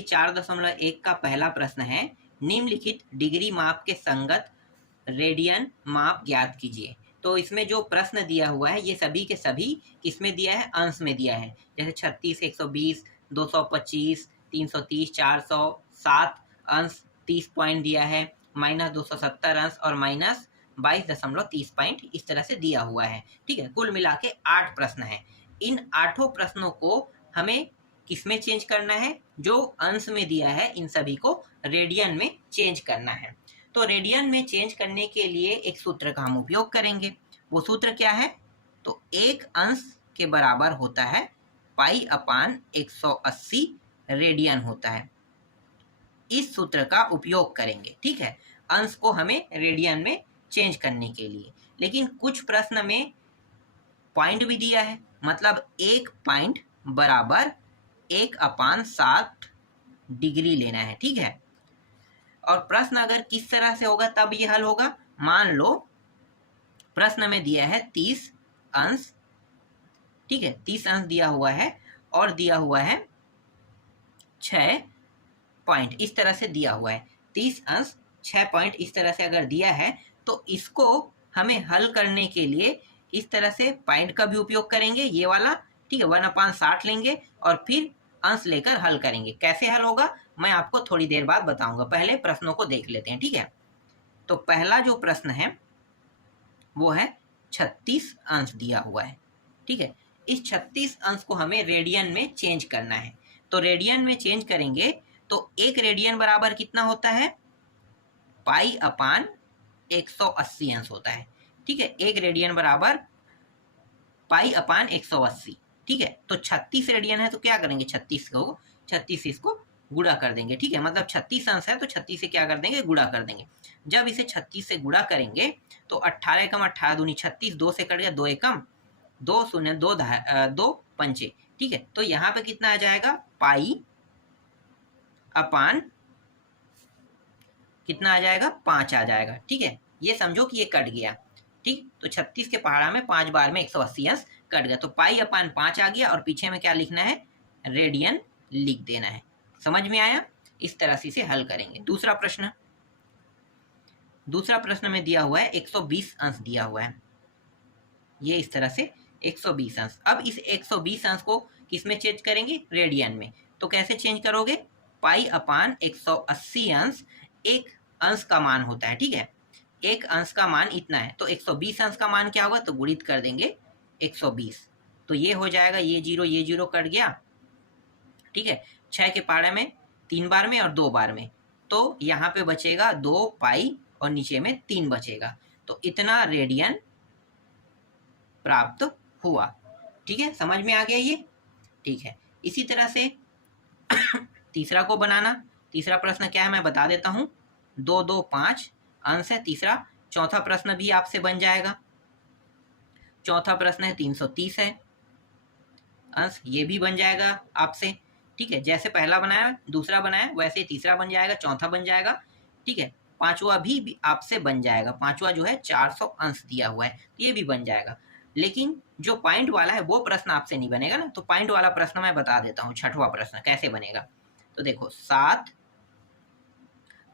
प्रश्नावली 4.1 का पहला प्रश्न है, निम्नलिखित डिग्री माप के संगत रेडियन माप ज्ञात कीजिए। तो इसमें जो प्रश्न दिया हुआ है ये सभी के सभी किसमें दिया है, अंश में दिया है। जैसे 36, 120, 225, 330, 400, 7 अंश 30 पॉइंट दिया है, -270 अंश और -22.30 पॉइंट इस तरह से दिया हुआ है। ठीक है, कुल मिला के 8 प्रश्न हैं। इन 8 प्रश्नों को हमें किसमें चेंज करना है, जो अंश में दिया है इन सभी को रेडियन में चेंज करना है। तो रेडियन में चेंज करने के लिए एक सूत्र का हम उपयोग करेंगे। वो सूत्र क्या है, तो एक अंश के बराबर होता है पाई/180 रेडियन होता है। इस सूत्र का उपयोग करेंगे। ठीक है, अंश को हमें रेडियन में चेंज करने के लिए। लेकिन कुछ प्रश्न में पॉइंट भी दिया है, मतलब एक पॉइंट बराबर 1/60 डिग्री लेना है। ठीक है, और प्रश्न अगर किस तरह से होगा तब ये हल होगा। मान लो प्रश्न में दिया है 30 अंश। ठीक है, 30 अंश दिया हुआ है और दिया हुआ है 6 पॉइंट, इस तरह से दिया हुआ है। 30 अंश 6 पॉइंट इस तरह से अगर दिया है तो इसको हमें हल करने के लिए इस तरह से पॉइंट का भी उपयोग करेंगे, ये वाला। ठीक है, 1/60 लेंगे और फिर अंश लेकर हल करेंगे। कैसे हल होगा मैं आपको थोड़ी देर बाद बताऊंगा, पहले प्रश्नों को देख लेते हैं। ठीक है, तो पहला जो प्रश्न है वो है 36 अंश दिया हुआ है। ठीक है, इस 36 अंश को हमें रेडियन में चेंज करना है। तो रेडियन में चेंज करेंगे तो एक रेडियन बराबर कितना होता है, पाई/180 अंश होता है। ठीक है, एक रेडियन बराबर पाई/180। ठीक है, तो 36 रेडियन है तो क्या करेंगे, 36 इसको गुणा कर देंगे। ठीक है, मतलब 36 अंश है तो 36 से क्या कर देंगे, गुणा कर देंगे। जब इसे 36 से गुणा करेंगे तो 18 एकम 18 दूनी 36, 2 से कट गया 2 एकम 2 शून्य 2 2 पंचे। ठीक है, तो यहाँ पे कितना आ जाएगा, पाई अपान कितना आ जाएगा, 5 आ जाएगा। ठीक है, ये समझो कि ये कट गया। ठीक, तो 36 के पहाड़ा में 5 बार में 180 अंश कट गया, तो पाई/5 आ गया और पीछे में क्या लिखना है, रेडियन लिख देना है। समझ में आया, इस तरह से इसे हल करेंगे। दूसरा प्रश्न में दिया हुआ है 120 अंश दिया हुआ है, ये इस तरह से 120 अंश। अब इस 120 अंश को किस में चेंज करेंगे, रेडियन में। तो कैसे चेंज करोगे, पाई/180 अंश एक अंश का मान होता है। ठीक है, एक अंश का मान इतना है, तो 120 अंश का मान क्या होगा, तो गुणित कर देंगे 120, तो ये हो जाएगा, ये जीरो कट गया। ठीक है, 6 के पहाड़े में 3 बार में और 2 बार में, तो यहाँ पे बचेगा 2 पाई और नीचे में 3 बचेगा, तो इतना रेडियन प्राप्त हुआ। ठीक है, समझ में आ गया ये। ठीक है, इसी तरह से तीसरा को बनाना। तीसरा प्रश्न क्या है मैं बता देता हूँ, 2 2 5 अंश है तीसरा। चौथा प्रश्न भी आपसे बन जाएगा। चौथा प्रश्न है 330 है अंश, ये भी बन जाएगा आपसे। ठीक है, जैसे पहला बनाया दूसरा बनाया वैसे तीसरा बन जाएगा, चौथा बन जाएगा। ठीक है, पांचवा भी आपसे बन जाएगा। पांचवा जो है 400 अंश दिया हुआ है, तो ये भी बन जाएगा। लेकिन जो पॉइंट वाला है वो प्रश्न आपसे नहीं बनेगा ना, तो पॉइंट वाला प्रश्न मैं बता देता हूँ। छठवां प्रश्न कैसे बनेगा, तो देखो 7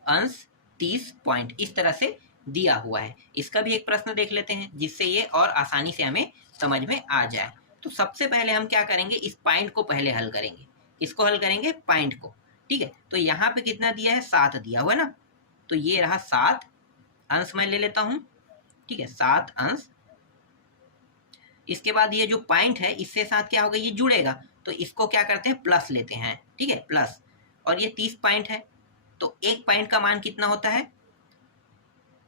अंश 30 पॉइंट इस तरह से दिया हुआ है। इसका भी एक प्रश्न देख लेते हैं जिससे ये और आसानी से हमें समझ में आ जाए। तो सबसे पहले हम क्या करेंगे, इस पॉइंट को पहले हल करेंगे। इसको हल करेंगे, पॉइंट को। ठीक है, तो यहाँ पे कितना दिया है, 7 दिया हुआ है ना, तो ये रहा 7 अंश मैं ले लेता हूँ। ठीक है, 7 अंश। इसके बाद ये जो पॉइंट है इससे साथ क्या होगा, ये जुड़ेगा, तो इसको क्या करते हैं, प्लस लेते हैं। ठीक है, प्लस, और ये 30 पॉइंट है, तो एक पॉइंट का मान कितना होता है,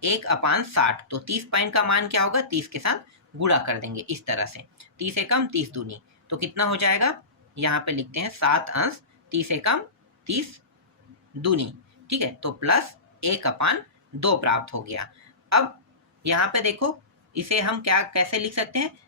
1/60। तो 30 पॉइंट का मान क्या होगा, 30 के साथ गुणा कर देंगे इस तरह से। 30 एकम 30 दूनी, तो कितना हो जाएगा, यहाँ पे लिखते हैं 7 अंश 30 एकम 30 दूनी। ठीक है, तो प्लस 1/2 प्राप्त हो गया। अब यहाँ पे देखो, इसे हम क्या कैसे लिख सकते हैं,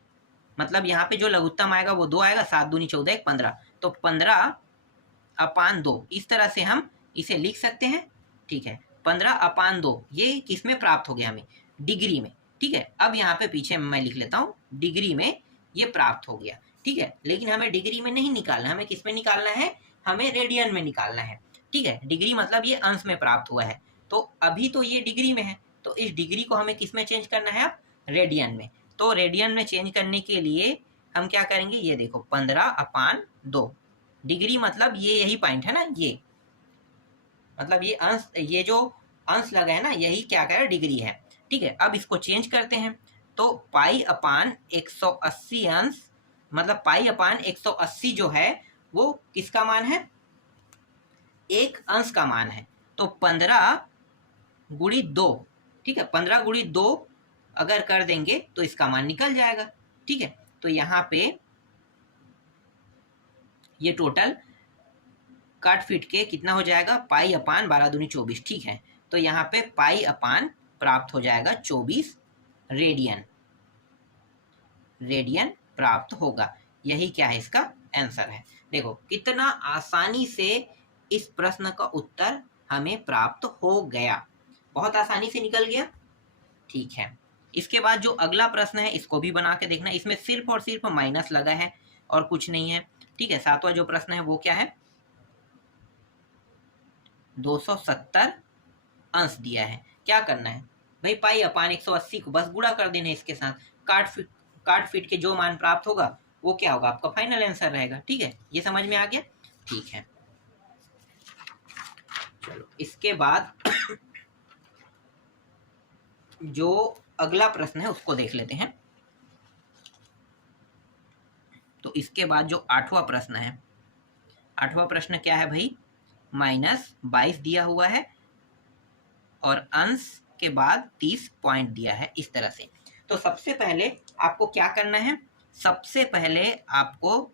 मतलब यहाँ पे जो लघुत्तम आएगा वो 2 आएगा, 7 दूनी 14 1 15, तो 15/2 इस तरह से हम इसे लिख सकते हैं। ठीक है, 15/2 ये किस में प्राप्त हो गया, हमें डिग्री में। ठीक है, अब यहाँ पे पीछे मैं लिख लेता हूँ, डिग्री में ये प्राप्त हो गया। ठीक है, लेकिन हमें डिग्री में नहीं निकालना, हमें किस में निकालना है, हमें रेडियन में निकालना है। ठीक है, डिग्री मतलब ये अंश में प्राप्त हुआ है, तो अभी तो ये डिग्री में है, तो इस डिग्री को हमें किस में चेंज करना है, अब रेडियन में। तो रेडियन में चेंज करने के लिए हम क्या करेंगे, ये देखो 15/2 डिग्री मतलब ये यही पॉइंट है ना, ये मतलब ये अंश, ये जो अंश लगा है ना, यही क्या कह रहा है, डिग्री है। ठीक है, अब इसको चेंज करते हैं, तो पाई/180 अंश मतलब पाई/180 जो है वो किसका मान है, एक अंश का मान है। तो 15×2, ठीक है, 15×2 अगर कर देंगे तो इसका मान निकल जाएगा। ठीक है, तो यहाँ पे ये टोटल काट फीट के कितना हो जाएगा, पाई/12×24। ठीक है, तो यहाँ पे पाई/ प्राप्त हो जाएगा 24 रेडियन, रेडियन प्राप्त होगा। यही क्या है, इसका आंसर है। देखो कितना आसानी से इस प्रश्न का उत्तर हमें प्राप्त हो गया, बहुत आसानी से निकल गया। ठीक है, इसके बाद जो अगला प्रश्न है इसको भी बना के देखना, इसमें सिर्फ और सिर्फ माइनस लगा है और कुछ नहीं है। ठीक है, सातवां जो प्रश्न है वो क्या है, 270 अंश दिया है। क्या करना है भाई, पाई/180 को बस गुणा कर देना है इसके साथ, काट फीट के जो मान प्राप्त होगा वो क्या होगा, आपका फाइनल आंसर रहेगा। ठीक है, ये समझ में आ गया। ठीक है, चलो इसके बाद जो अगला प्रश्न है उसको देख लेते हैं। तो इसके बाद जो आठवां प्रश्न है, आठवां प्रश्न क्या है भाई, -22 दिया हुआ है और अंश के बाद 30 पॉइंट दिया है इस तरह से। तो सबसे पहले आपको क्या करना है, सबसे पहले आपको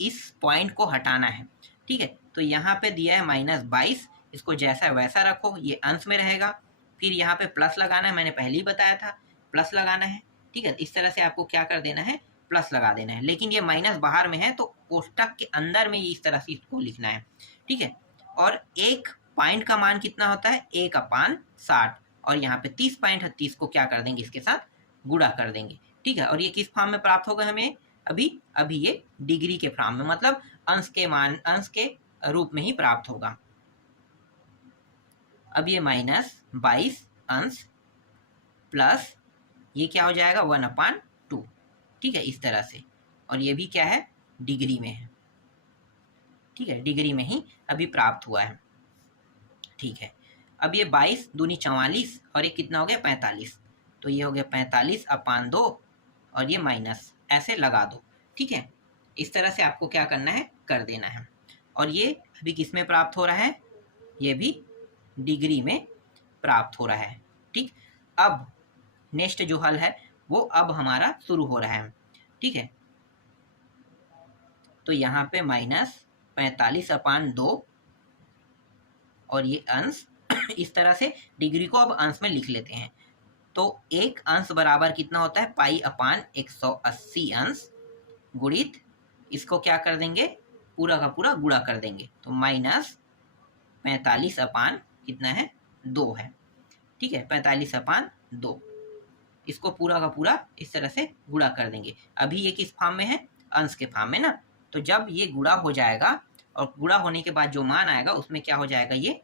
इस पॉइंट को हटाना है। ठीक है, तो यहाँ पे दिया है -22, इसको जैसा वैसा रखो, ये अंश में रहेगा। फिर यहाँ पे प्लस लगाना है, मैंने पहले ही बताया था प्लस लगाना है। ठीक है, इस तरह से आपको क्या कर देना है, प्लस लगा देना है। लेकिन ये माइनस बाहर में है तो कोष्टक के अंदर में इस तरह से इसको लिखना है। ठीक है, और एक पॉइंट का मान कितना होता है, 1/60, और यहाँ पे 30 पॉइंट है, 30 को क्या कर देंगे, इसके साथ गुणा कर देंगे। ठीक है, और ये किस फॉर्म में प्राप्त होगा हमें, अभी ये डिग्री के फॉर्म में, मतलब अंश के मान, अंश के रूप में ही प्राप्त होगा। अब ये -22 अंश प्लस ये क्या हो जाएगा, 1/2। ठीक है, इस तरह से, और ये भी क्या है, डिग्री में है। ठीक है, डिग्री में ही अभी प्राप्त हुआ है। ठीक है, अब ये 22 दूनी 44 और ये कितना हो गया, 45। तो ये हो गया 45/2 और ये माइनस ऐसे लगा दो। ठीक है, इस तरह से आपको क्या करना है, कर देना है। और ये अभी किस में प्राप्त हो रहा है, ये भी डिग्री में प्राप्त हो रहा है। ठीक, अब नेक्स्ट जो हल है वो अब हमारा शुरू हो रहा है। ठीक है, तो यहाँ पे -45/2 और ये अंश इस तरह से डिग्री को अब अंश में लिख लेते हैं। तो एक अंश बराबर कितना होता है, पाई/180 अंश गुणित इसको क्या कर देंगे, पूरा का पूरा गुणा कर देंगे, तो -45 कितना है, 2 है। ठीक है, 45/2, इसको पूरा का पूरा इस तरह से गुणा कर देंगे। अभी ये किस फॉर्म में है, अंश के फॉर्म में ना, तो जब ये गुणा हो जाएगा और गुणा होने के बाद जो मान आएगा उसमें क्या हो जाएगा, ये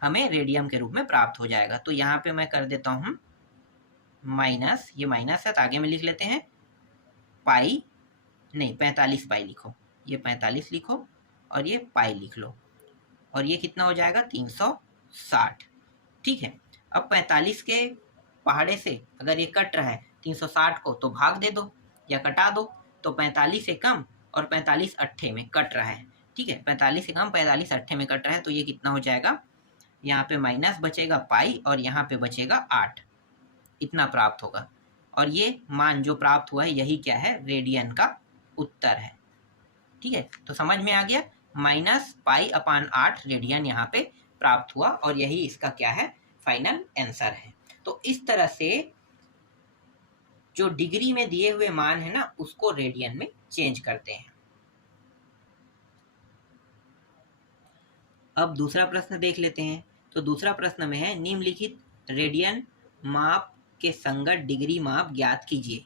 हमें रेडियन के रूप में प्राप्त हो जाएगा। तो यहाँ पे मैं कर देता हूँ माइनस, ये माइनस है तो आगे में लिख लेते हैं, पाई नहीं 45 पाई लिखो, ये 45 लिखो और ये पाई लिख लो, और ये कितना हो जाएगा, 360। ठीक है, अब 45 के पहाड़े से अगर ये कट रहा है 360 को, तो भाग दे दो या कटा दो, तो 45 से कम और 45 अट्ठे में कट रहा है। ठीक है, 45 से कम 45 अट्ठे में कट रहा है, तो ये कितना हो जाएगा, यहाँ पे माइनस बचेगा पाई और यहाँ पे बचेगा 8, इतना प्राप्त होगा। और ये मान जो प्राप्त हुआ है यही क्या है, रेडियन का उत्तर है। ठीक है, तो समझ में आ गया, -पाई/8 रेडियन यहाँ पे प्राप्त हुआ और यही इसका क्या है, फाइनल आंसर है। तो इस तरह से जो डिग्री में दिए हुए मान है ना, उसको रेडियन में चेंज करते हैं। अब दूसरा प्रश्न देख लेते हैं। तो दूसरा प्रश्न में है, निम्नलिखित रेडियन माप के संगत डिग्री माप ज्ञात कीजिए।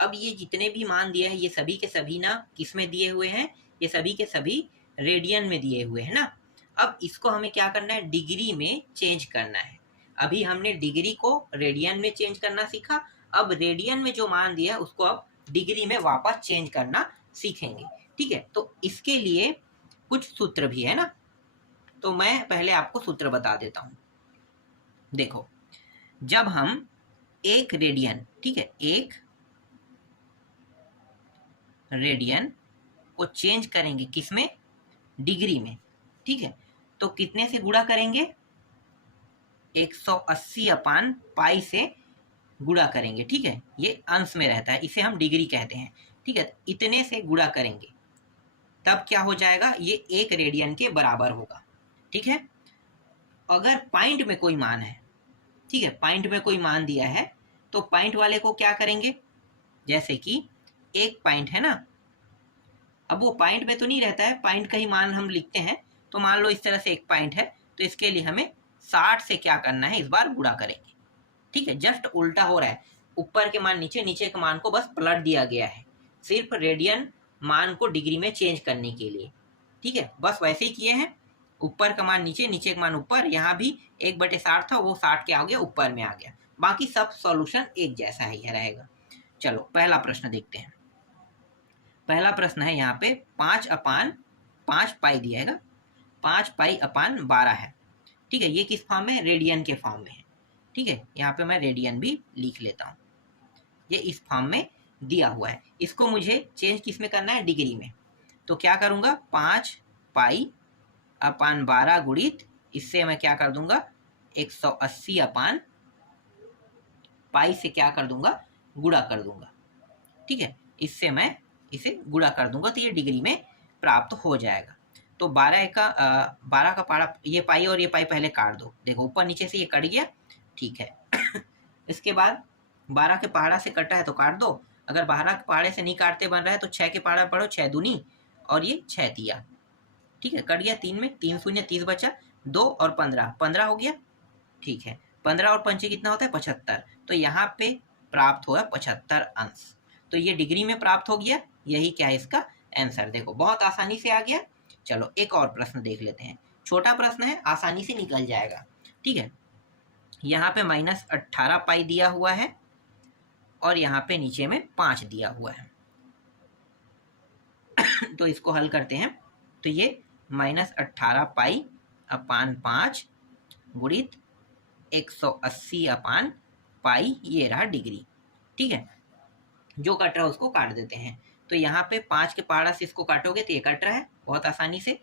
अब ये जितने भी मान दिए हैं ये सभी के सभी ना किस में दिए हुए हैं, ये सभी के सभी रेडियन में दिए हुए हैं ना। अब इसको हमें क्या करना है, डिग्री में चेंज करना है। अभी हमने डिग्री को रेडियन में चेंज करना सीखा, अब रेडियन में जो मान दिया है उसको अब डिग्री में वापस चेंज करना सीखेंगे। ठीक है, तो इसके लिए कुछ सूत्र भी है ना, तो मैं पहले आपको सूत्र बता देता हूं। देखो, जब हम एक रेडियन, ठीक है, एक रेडियन को चेंज करेंगे किसमें, डिग्री में, ठीक है, तो कितने से गुणा करेंगे, 180 अपान पाई से गुणा करेंगे। ठीक है, ये अंश में रहता है, इसे हम डिग्री कहते हैं। ठीक है, इतने से गुणा करेंगे तब क्या हो जाएगा, ये एक रेडियन के बराबर होगा। ठीक है, अगर पॉइंट में कोई मान है, ठीक है, पॉइंट में कोई मान दिया है तो पॉइंट वाले को क्या करेंगे, जैसे कि एक पॉइंट है ना, अब वो पॉइंट में तो नहीं रहता है, पॉइंट का ही मान हम लिखते हैं। तो मान लो इस तरह से एक पॉइंट है, तो इसके लिए हमें 60 से क्या करना है, इस बार गुणा करेंगे। ठीक है, जस्ट उल्टा हो रहा है, ऊपर के मान नीचे, नीचे के मान को बस पलट दिया गया है, सिर्फ रेडियन मान को डिग्री में चेंज करने के लिए। ठीक है, बस वैसे ही किए हैं, ऊपर का मान नीचे, नीचे का मान ऊपर। यहाँ भी 1/60 था, वो 60 के आ गया, ऊपर में आ गया। बाकी सब सॉल्यूशन एक जैसा ही रहेगा। चलो पहला प्रश्न देखते हैं। पहला प्रश्न है यहाँ पे 5/5 पाई दिया है, 5 पाई अपान 12 है। ठीक है, ये किस फॉर्म में, रेडियन के फॉर्म में है। ठीक है, यहाँ पे मैं रेडियन भी लिख लेता हूँ, ये इस फॉर्म में दिया हुआ है। इसको मुझे चेंज किस में करना है, डिग्री में। तो क्या करूँगा, 5 पाई अपान 12 गुणित, इससे मैं क्या कर दूंगा, 180 अपान पाई से क्या कर दूंगा, गुणा कर दूंगा। ठीक है, इससे मैं इसे गुणा कर दूंगा तो ये डिग्री में प्राप्त हो जाएगा। तो 12 का पारा, ये पाई और ये पाई पहले काट दो, देखो ऊपर नीचे से ये कट गया। ठीक है इसके बाद 12 के पहाड़ा से कटा है तो काट दो, अगर 12 के पहाड़े से नहीं काटते बन रहा है तो 6 के पहाड़ा पढ़ो, 6 दूनी और ये 6 दिया। ठीक है, कट गया 3 में, 3 शून्य 30 बचा, 2 और 15, 15 हो गया। ठीक है, 15 और 5 कितना होता है, 75। तो यहाँ पे प्राप्त हुआ 75 अंश, तो ये डिग्री में प्राप्त हो गया। यही क्या है इसका आंसर, देखो बहुत आसानी से आ गया। चलो एक और प्रश्न देख लेते हैं, छोटा प्रश्न है, आसानी से निकल जाएगा। ठीक है, यहाँ पे -18 पाई दिया हुआ है और यहाँ पे नीचे में 5 दिया हुआ है तो इसको हल करते हैं, तो ये -18 पाई अपान 5 गुणित 180 अपान पाई, ये रहा डिग्री। ठीक है, जो कट रहा है उसको काट देते हैं। तो यहाँ पे 5 के पहाड़ा से इसको काटोगे तो ये कट रहा है बहुत आसानी से।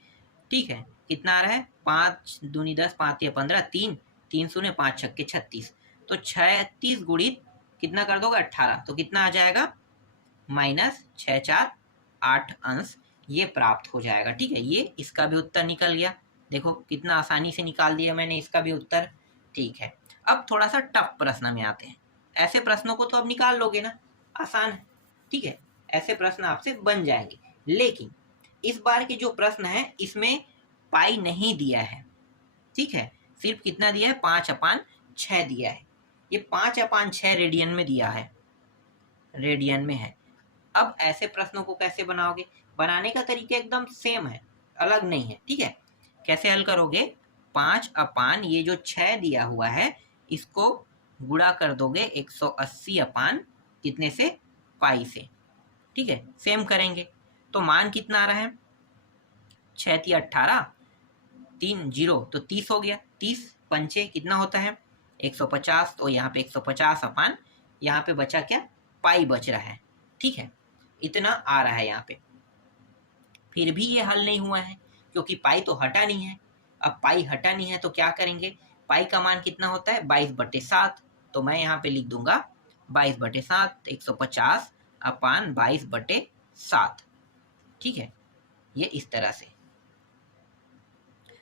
ठीक है, कितना आ रहा है, 5 दूनी 10, 5 या 15, 3 3 शून्य 5 छक्के 36, तो 36 गुणित कितना कर दोगे, 18, तो कितना आ जाएगा, -648 अंश ये प्राप्त हो जाएगा। ठीक है, ये इसका भी उत्तर निकल गया, देखो कितना आसानी से निकाल दिया मैंने इसका भी उत्तर। ठीक है, अब थोड़ा सा टफ प्रश्न में आते हैं। ऐसे प्रश्नों को तो अब निकाल लोगे ना, आसान है। ठीक है, ऐसे प्रश्न आपसे बन जाएंगे, लेकिन इस बार के जो प्रश्न है इसमें पाई नहीं दिया है। ठीक है, सिर्फ कितना दिया है, 5/6 दिया है। ये 5/6 रेडियन में दिया है, रेडियन में है। अब ऐसे प्रश्नों को कैसे बनाओगे, बनाने का तरीका एकदम सेम है, अलग नहीं है। ठीक है, कैसे हल करोगे, 5 ये जो 6 दिया हुआ है इसको गुणा कर दोगे 180 अपान कितने से, पाई से। ठीक है, सेम करेंगे तो मान कितना आ रहा है, 6 × 18, 3 0 तो 30 हो गया, 30 पंचे कितना होता है, 150। तो यहाँ पे 150 अपान, यहाँ पे बचा क्या, पाई बच रहा है। ठीक है, इतना आ रहा है यहाँ पे। फिर भी ये हल नहीं हुआ है क्योंकि पाई तो हटा नहीं है। अब पाई हटा नहीं है तो क्या करेंगे, पाई का मान कितना होता है, 22/7। तो मैं यहाँ पे लिख दूंगा 22/7, 150 अपान 22/7। ठीक है, ये इस तरह से।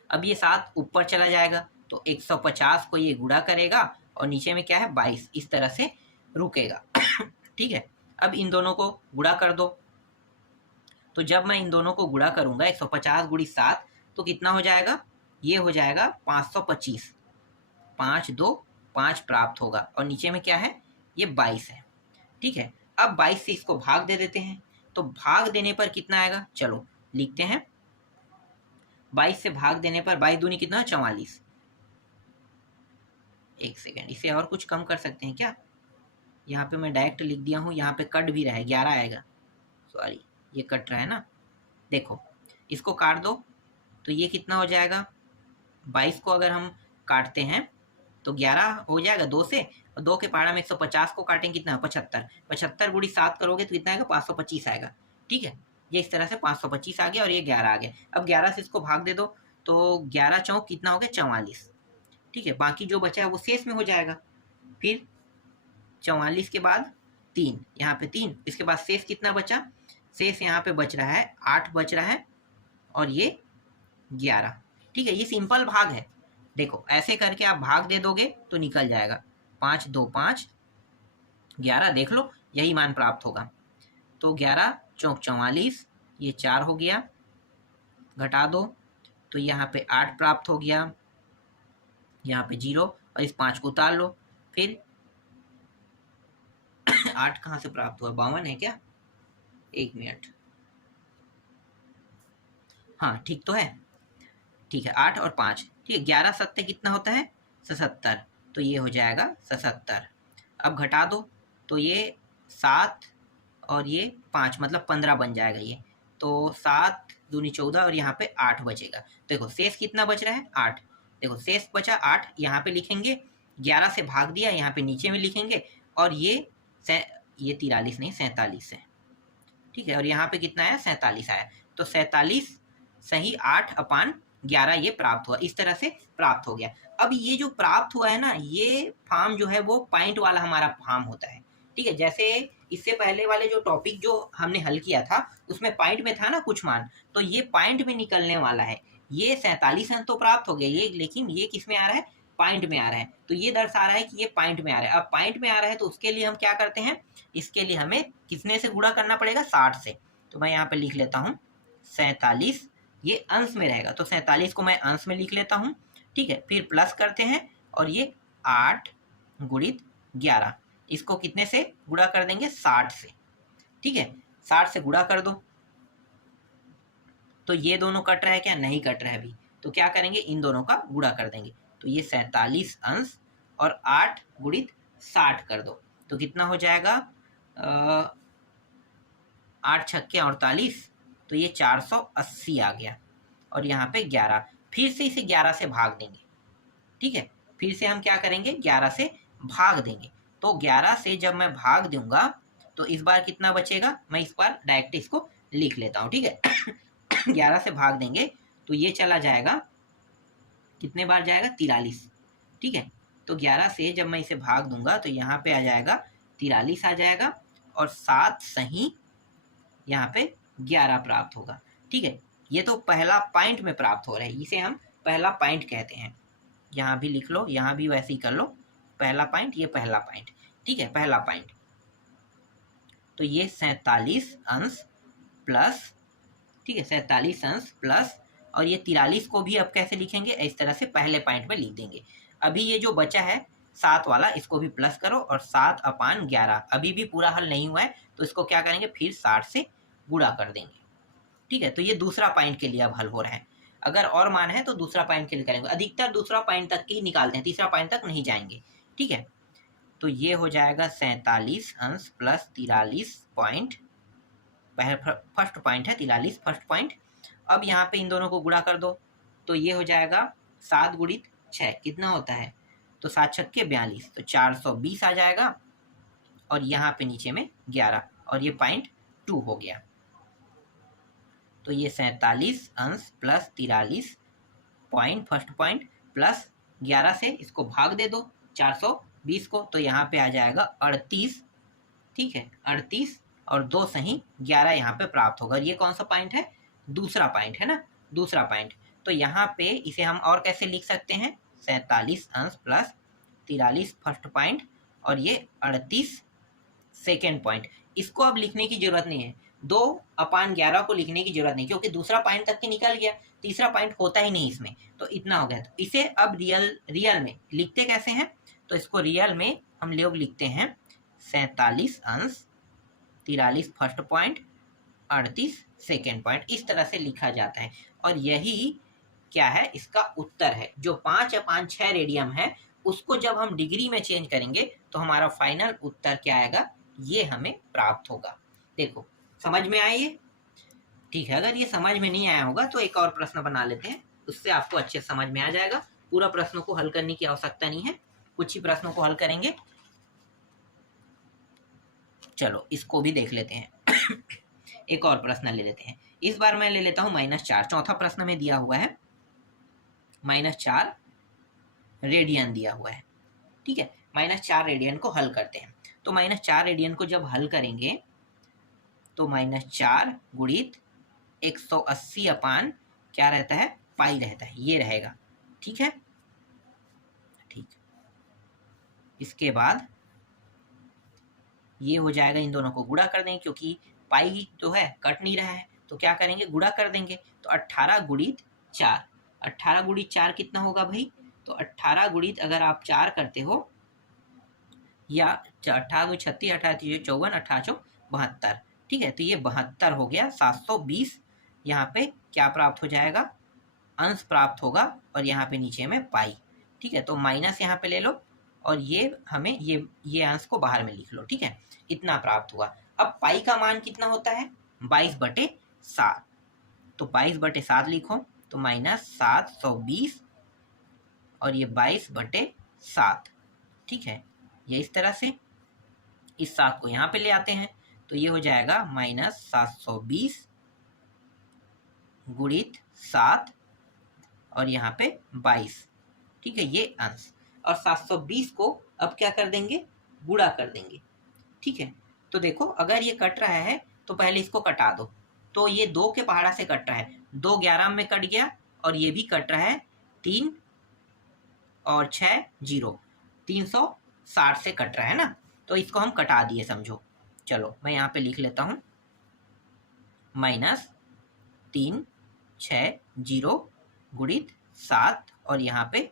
अब ये 7 ऊपर चला जाएगा तो 150 को ये गुणा करेगा और नीचे में क्या है, 22, इस तरह से रुकेगा। ठीक है, अब इन दोनों को गुणा कर दो। तो जब मैं इन दोनों को गुणा करूंगा 150 × 7 तो कितना हो जाएगा, ये हो जाएगा 525, 5 2 5 प्राप्त होगा और नीचे में क्या है, ये 22 है। ठीक है, अब 22 से इसको भाग दे देते हैं, तो भाग देने पर कितना आएगा, चलो लिखते हैं, 22 से भाग देने पर 22 दूनी कितना, 44। एक सेकेंड, इसे और कुछ कम कर सकते हैं क्या? यहाँ पे मैं डायरेक्ट लिख दिया हूँ, यहाँ पे कट भी रहा है, 11 आएगा, सॉरी ये कट रहा है ना। देखो इसको काट दो तो ये कितना हो जाएगा, 22 को अगर हम काटते हैं तो 11 हो जाएगा 2 से, और 2 के पारा में 150 को काटेंगे कितना, 75। 75 गुड़ी 7 करोगे तो कितना आएगा, 525 आएगा। ठीक है, ये इस तरह से 525 आ गया और ये 11 आ गया। अब 11 से इसको भाग दे दो तो 11 चौक कितना हो गया, 44। ठीक है, बाकी जो बचा है वो शेष में हो जाएगा। फिर 44 के बाद 3, यहाँ पे 3, इसके बाद शेष कितना बचा, शेष यहाँ पे बच रहा है 8 बच रहा है, और ये 11। ठीक है, ये सिंपल भाग है। देखो ऐसे करके आप भाग दे दोगे तो निकल जाएगा, 5 2 5 11, देख लो यही मान प्राप्त होगा। तो 11 चौक 44, ये 4 हो गया, घटा दो तो यहाँ पे 8 प्राप्त हो गया, यहाँ पे 0, और इस 5 को उतार लो। फिर 8 कहाँ से प्राप्त हुआ, 52 है क्या, 1 मिनट, हाँ ठीक तो है, ठीक है 8 और 5, ठीक है 11 सत्ते कितना होता है, 77, तो ये हो जाएगा 77। अब घटा दो तो ये 7 और ये 5 मतलब 15 बन जाएगा ये, तो 7 दूनी 14 और यहाँ पे 8 बचेगा। देखो शेष कितना बच रहा है, 8, देखो शेष बचा 8, यहाँ पे लिखेंगे, 11 से भाग दिया यहाँ पे नीचे में लिखेंगे, और ये 43 नहीं 47 है। ठीक है, और यहाँ पे कितना आया, 47 आया, तो 47 सही 8/11 ये प्राप्त हुआ, इस तरह से प्राप्त हो गया। अब ये जो प्राप्त हुआ है ना, ये फॉर्म जो है वो पॉइंट वाला हमारा फॉर्म होता है। ठीक है, जैसे इससे पहले वाले जो टॉपिक जो हमने हल किया था उसमें पॉइंट में था ना कुछ मान, तो ये पॉइंट में निकलने वाला है। ये 47 अंक तो प्राप्त हो गया ये, लेकिन ये किस में आ रहा है, पॉइंट में आ रहा है, तो ये दर्शा रहा है कि ये पॉइंट में आ रहा है। अब पॉइंट में आ रहा है तो उसके लिए हम क्या करते हैं, इसके लिए हमें कितने से गुणा करना पड़ेगा, 60 से। तो मैं यहाँ पे लिख लेता हूँ 47, ये अंश में रहेगा तो 47 को मैं अंश में लिख लेता हूँ। ठीक है, फिर प्लस करते हैं और ये 8 गुणित 11, इसको कितने से गुणा कर देंगे, 60 से। ठीक है, 60 से गुणा कर दो तो ये दोनों कट रहा है क्या, नहीं कट रहा है अभी, तो क्या करेंगे, इन दोनों का गुणा कर देंगे, तो ये 47 अंश और 8 गुणित 60 कर दो तो कितना हो जाएगा, 8 छक्के 48, तो ये 480 आ गया, और यहाँ पे 11, फिर से इसे 11 से भाग देंगे। ठीक है, फिर से हम क्या करेंगे, 11 से भाग देंगे, तो 11 से जब मैं भाग दूंगा तो इस बार कितना बचेगा, मैं इस बार डायरेक्ट इसको लिख लेता हूँ। ठीक है 11 से भाग देंगे तो ये चला जाएगा, कितने बार जाएगा, 43। ठीक है, तो 11 से जब मैं इसे भाग दूंगा तो यहाँ पे आ जाएगा 43 आ जाएगा, और 7 सही यहाँ पे 11 प्राप्त होगा। ठीक है, ये तो पहला पॉइंट में प्राप्त हो रहा है, इसे हम पहला पॉइंट कहते हैं। यहाँ भी लिख लो, यहाँ भी वैसे ही कर लो, पहला पॉइंट, ये पहला पॉइंट। ठीक है, पहला पॉइंट, तो ये 47 अंश प्लस, ठीक है 47 अंश प्लस, और ये 43 को भी अब कैसे लिखेंगे, इस तरह से पहले पॉइंट में लिख देंगे। अभी ये जो बचा है 7 वाला, इसको भी प्लस करो, और 7/11 अभी भी पूरा हल नहीं हुआ है, तो इसको क्या करेंगे, फिर 60 से गुणा कर देंगे। ठीक है, तो ये दूसरा पॉइंट के लिए अब हल हो रहा है। अगर और मान है तो दूसरा पॉइंट के लिए करेंगे, अधिकतर दूसरा पॉइंट तक ही निकालते हैं, तीसरा पॉइंट तक नहीं जाएंगे। ठीक है, तो ये हो जाएगा 47 अंश प्लस 43 पॉइंट, फर्स्ट पॉइंट है 43 फर्स्ट पॉइंट। अब यहाँ पे इन दोनों को गुणा कर दो तो ये हो जाएगा 7 गुणित 6 कितना होता है, तो 7 छक्के 42, तो 420 आ जाएगा, और यहाँ पे नीचे में 11, और ये पॉइंट 2 हो गया। तो ये 47 अंश plus 43 point, first point, plus 11 से इसको भाग दे दो 420 को, तो यहाँ पे आ जाएगा 38। ठीक है, 38 और 2 सही 11 यहाँ पे प्राप्त होगा। ये कौन सा पॉइंट है, दूसरा पॉइंट है ना, दूसरा पॉइंट। तो यहाँ पे इसे हम और कैसे लिख सकते हैं, 47 अंश प्लस 43 फर्स्ट पॉइंट, और ये 38 सेकेंड पॉइंट। इसको अब लिखने की जरूरत नहीं है, 2/11 को लिखने की जरूरत नहीं, क्योंकि दूसरा पॉइंट तक के निकल गया, तीसरा पॉइंट होता ही नहीं इसमें, तो इतना हो गया। तो इसे अब रियल में लिखते कैसे हैं, तो इसको रियल में हम लोग लिखते हैं 47 अंश 43 फर्स्ट पॉइंट 38 सेकेंड पॉइंट, इस तरह से लिखा जाता है। और यही क्या है, इसका उत्तर है। जो 5/6 रेडियन है उसको जब हम डिग्री में चेंज करेंगे तो हमारा फाइनल उत्तर क्या आएगा, ये हमें प्राप्त होगा। देखो समझ में आए ये? ठीक है, अगर ये समझ में नहीं आया होगा तो एक और प्रश्न बना लेते हैं, उससे आपको अच्छे से समझ में आ जाएगा। पूरा प्रश्नों को हल करने की आवश्यकता नहीं है, कुछ ही प्रश्नों को हल करेंगे। चलो इसको भी देख लेते हैं। एक और प्रश्न ले लेते हैं, इस बार मैं ले लेता हूं -4। चौथा प्रश्न में दिया हुआ है -4 रेडियन दिया हुआ है। ठीक है, -4 रेडियन को हल करते हैं। तो -4 रेडियन को जब हल करेंगे तो -4 गुणित 180 अपान क्या रहता है, पाई रहता है, ये रहेगा। ठीक है, ठीक। इसके बाद ये हो जाएगा, इन दोनों को गुणा कर देंगे क्योंकि पाई जो है कट नहीं रहा है, तो क्या करेंगे, गुणा कर देंगे। तो 18 गुणित 4, 18 गुणित 4 कितना होगा भाई, तो 18 गुणित अगर आप 4 करते हो, या 18 36, 18 54, 18 72, ठीक है, तो ये 72 हो गया। 720 यहाँ पे क्या प्राप्त हो जाएगा, अंश प्राप्त होगा, और यहाँ पे नीचे में पाई। ठीक है, तो माइनस यहाँ पे ले लो, और ये हमें ये अंश को बाहर में लिख लो। ठीक है, इतना प्राप्त हुआ। अब पाई का मान कितना होता है, 22/7, तो 22/7 लिखो, तो -720 और ये 22/7। ठीक है, ये इस तरह से, इस 7 को यहाँ पे ले आते हैं, तो ये हो जाएगा -720 गुणित 7 और यहाँ पे 22। ठीक है, ये अंश, और 720 को अब क्या कर देंगे, गुणा कर देंगे। ठीक है, तो देखो अगर ये कट रहा है तो पहले इसको कटा दो, तो ये 2 के पहाड़ा से कट रहा है, 2 11 में कट गया, और ये भी कट रहा है, 3 और 6 0, 360 से कट रहा है ना, तो इसको हम कटा दिए समझो। चलो मैं यहाँ पे लिख लेता हूँ, -360 गुणित 7 और यहाँ पे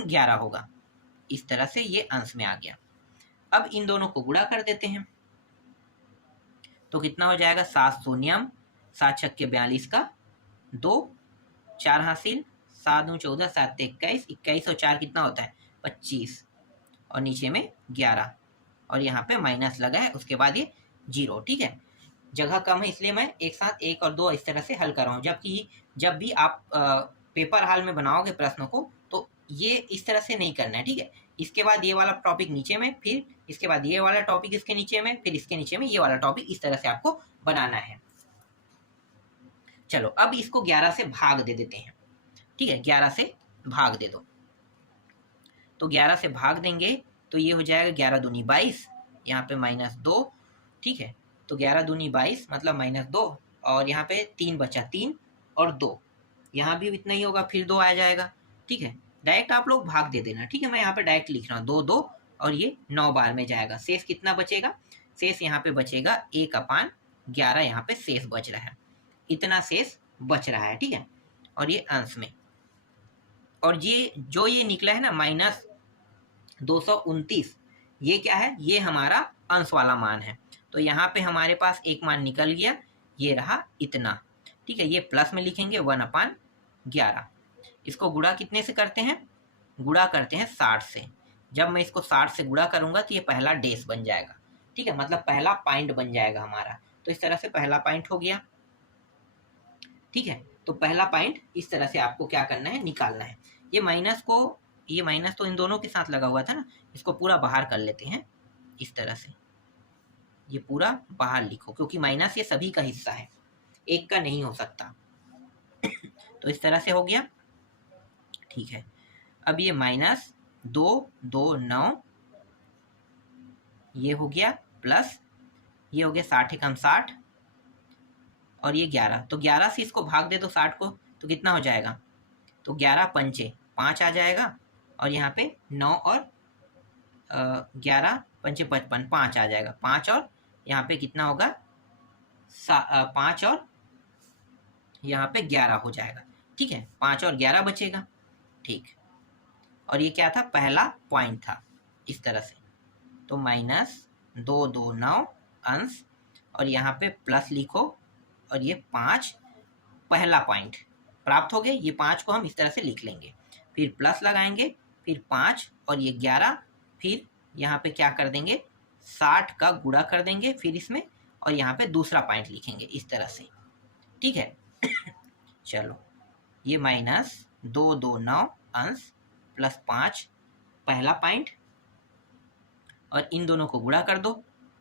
11 होगा। इस तरह से ये अंश में आ गया। अब इन दोनों को गुणा कर देते हैं, तो कितना हो जाएगा, 7 शून्यम, 7 छक्के 42 का 2, 4 हासिल, 7 दूनी 14, 7 21, 21 और 4 कितना होता है, 25, और नीचे में 11, और यहाँ पे माइनस लगा है, उसके बाद ये 0। ठीक है, जगह कम है इसलिए मैं एक साथ 1 और 2 इस तरह से हल कर रहा हूँ, जबकि जब भी आप पेपर हाल में बनाओगे प्रश्नों को तो ये इस तरह से नहीं करना है। ठीक है, इसके बाद ये वाला टॉपिक नीचे में, फिर इसके बाद ये वाला टॉपिक इसके नीचे में, फिर इसके नीचे में ये वाला टॉपिक, इस तरह से आपको बनाना है। चलो अब इसको 11 से भाग दे देते हैं। ठीक है, 11 से भाग दे दो, तो 11 से भाग देंगे तो ये हो जाएगा 11 दूनी 22, यहाँ पे -2। ठीक है, तो 11 दूनी 22 मतलब -2, और यहाँ पे 3 बचा, 3 और 2, यहाँ भी इतना ही होगा, फिर 2 आ जाएगा। ठीक है, डायरेक्ट आप लोग भाग दे देना। ठीक है, मैं यहाँ पे डायरेक्ट लिख रहा हूँ, 2 2, और ये 9 बार में जाएगा। शेष कितना बचेगा, शेष यहाँ पे बचेगा 1/11, यहाँ पे शेष बच रहा है, इतना शेष बच रहा है। ठीक है, और ये अंश में, और ये जो ये निकला है ना -229, ये क्या है, ये हमारा अंश वाला मान है। तो यहाँ पे हमारे पास एक मान निकल गया, ये रहा इतना। ठीक है, ये प्लस में लिखेंगे 1/11। इसको गुणा कितने से करते हैं, गुणा करते हैं 60 से। जब मैं इसको 60 से गुणा करूंगा तो ये पहला डेस बन जाएगा। ठीक है, मतलब पहला पॉइंट बन जाएगा हमारा। तो इस तरह से पहला पॉइंट हो गया। ठीक है, तो पहला पॉइंट इस तरह से आपको क्या करना है, निकालना है। ये माइनस तो इन दोनों के साथ लगा हुआ था ना, इसको पूरा बाहर कर लेते हैं इस तरह से, ये पूरा बाहर लिखो, क्योंकि माइनस ये सभी का हिस्सा है, एक का नहीं हो सकता। तो इस तरह से हो गया। ठीक है, अब ये -229 ये हो गया, प्लस ये हो गया 60 कम 60, और ये 11, तो 11 से इसको भाग दे दो 60 को, तो कितना हो जाएगा, तो 11 पंचे 5 आ जाएगा, और यहाँ पे 9 और 11 पंचे 55, 5 आ जाएगा, 5 और यहाँ पे कितना होगा, 5 और यहाँ पे 11 हो जाएगा। ठीक है, 5 और 11 बचेगा। ठीक, और ये क्या था, पहला पॉइंट था, इस तरह से। तो -229 अंश, और यहाँ पे प्लस लिखो, और ये 5 पहला पॉइंट प्राप्त हो गए। ये 5 को हम इस तरह से लिख लेंगे, फिर प्लस लगाएंगे, फिर 5 और ये 11, फिर यहाँ पे क्या कर देंगे 60 का गुणा कर देंगे फिर इसमें, और यहाँ पे दूसरा पॉइंट लिखेंगे इस तरह से, ठीक है। चलो ये -229 अंश प्लस 5 पहला पॉइंट, और इन दोनों को गुणा कर दो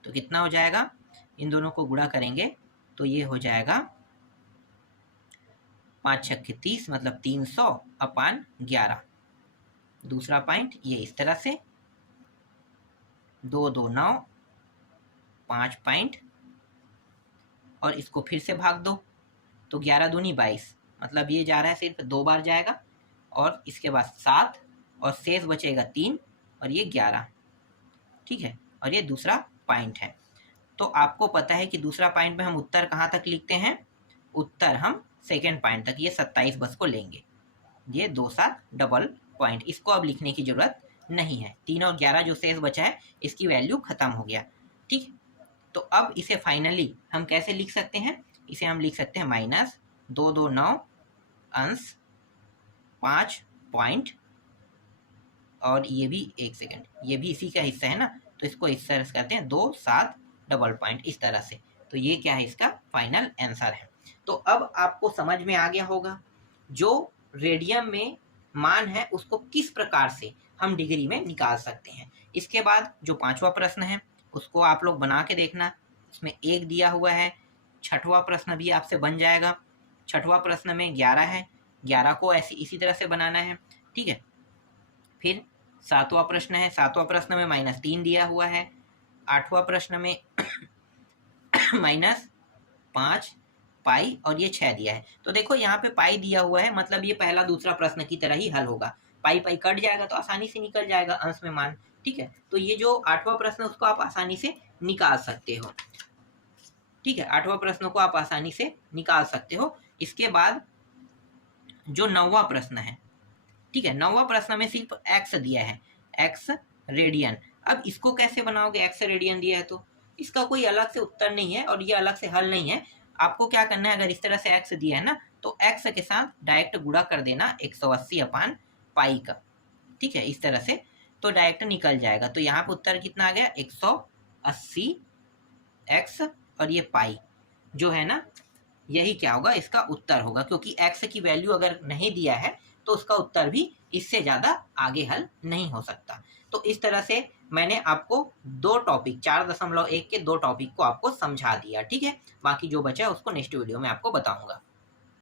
तो कितना हो जाएगा, इन दोनों को गुणा करेंगे तो ये हो जाएगा 5 छक्के 30 मतलब 300/11। दूसरा पॉइंट ये इस तरह से 229 5 पॉइंट, और इसको फिर से भाग दो तो 11 दूनी 22, मतलब ये जा रहा है सिर्फ 2 बार जाएगा, और इसके बाद 7 और शेष बचेगा 3 और ये 11, ठीक है। और ये दूसरा पॉइंट है। तो आपको पता है कि दूसरा पॉइंट में हम उत्तर कहाँ तक लिखते हैं, उत्तर हम सेकेंड पॉइंट तक, ये 27 बस को लेंगे, ये 2 7 डबल पॉइंट, इसको अब लिखने की जरूरत नहीं है। 3 और 11 जो शेष बचा है इसकी वैल्यू खत्म हो गया, ठीक। तो अब इसे फाइनली हम कैसे लिख सकते हैं, इसे हम लिख सकते हैं -229 अंश 5 पॉइंट, और ये भी 1 सेकेंड, ये भी इसी का हिस्सा है ना, तो इसको इस तरह से करते हैं 2 7 डबल पॉइंट इस तरह से। तो ये क्या है, इसका फाइनल आंसर है। तो अब आपको समझ में आ गया होगा जो रेडियन में मान है उसको किस प्रकार से हम डिग्री में निकाल सकते हैं। इसके बाद जो 5वां प्रश्न है उसको आप लोग बना के देखना, उसमें 1 दिया हुआ है। 6वां प्रश्न भी आपसे बन जाएगा। 6वां प्रश्न में 11 है, 11 को ऐसी इसी तरह से बनाना है, ठीक है। फिर 7वां प्रश्न है, 7वां प्रश्न में -3 दिया हुआ है। 8वां प्रश्न में -5 पाई और ये 6 दिया है। तो देखो यहाँ पे पाई दिया हुआ है, मतलब ये पहला दूसरा प्रश्न की तरह ही हल होगा। पाई पाई कट जाएगा तो आसानी से निकल जाएगा अंश में मान, ठीक है। तो ये जो 8वां प्रश्न उसको आप आसानी से निकाल सकते हो, ठीक है। 8वां प्रश्न को आप आसानी से निकाल सकते हो। इसके बाद जो 9वां प्रश्न है, ठीक है, 9वां प्रश्न में सिर्फ x दिया है, x रेडियन। अब इसको कैसे बनाओगे, x रेडियन दिया है तो इसका कोई अलग से उत्तर नहीं है और ये अलग से हल नहीं है। आपको क्या करना है, अगर इस तरह से x दिया है ना तो x के साथ डायरेक्ट गुणा कर देना 180/पाई का, ठीक है, इस तरह से, तो डायरेक्ट निकल जाएगा। तो यहाँ पर उत्तर कितना आ गया 180x, और ये पाई जो है ना यही क्या होगा, इसका उत्तर होगा, क्योंकि x की वैल्यू अगर नहीं दिया है तो उसका उत्तर भी इससे ज़्यादा आगे हल नहीं हो सकता। तो इस तरह से मैंने आपको 2 टॉपिक 4.1 के 2 टॉपिक को आपको समझा दिया, ठीक है। बाकी जो बचा है उसको नेक्स्ट वीडियो में आपको बताऊंगा।